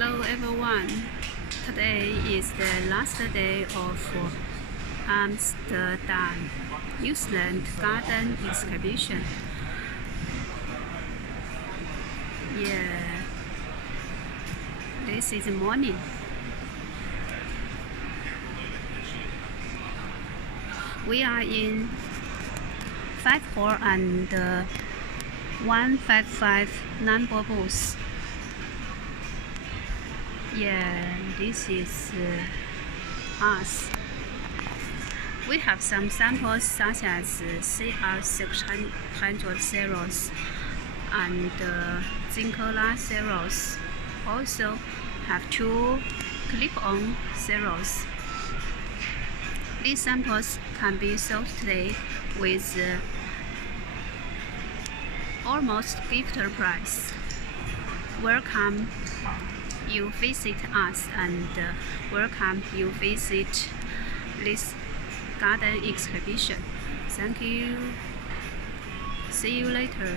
Hello everyone. Today is the last day of Amsterdam Netherlands Garden exhibition. Yeah, this is morning. We are in 54 and 155 number booth. Yeah, this is us. We have some samples such as CR600 cereals and Zinqolay cereals. Also have two clip-on cereals. These samples can be sold today with almost gift price. Welcome you visit us and welcome you visit this garden exhibition. Thank you. See you later.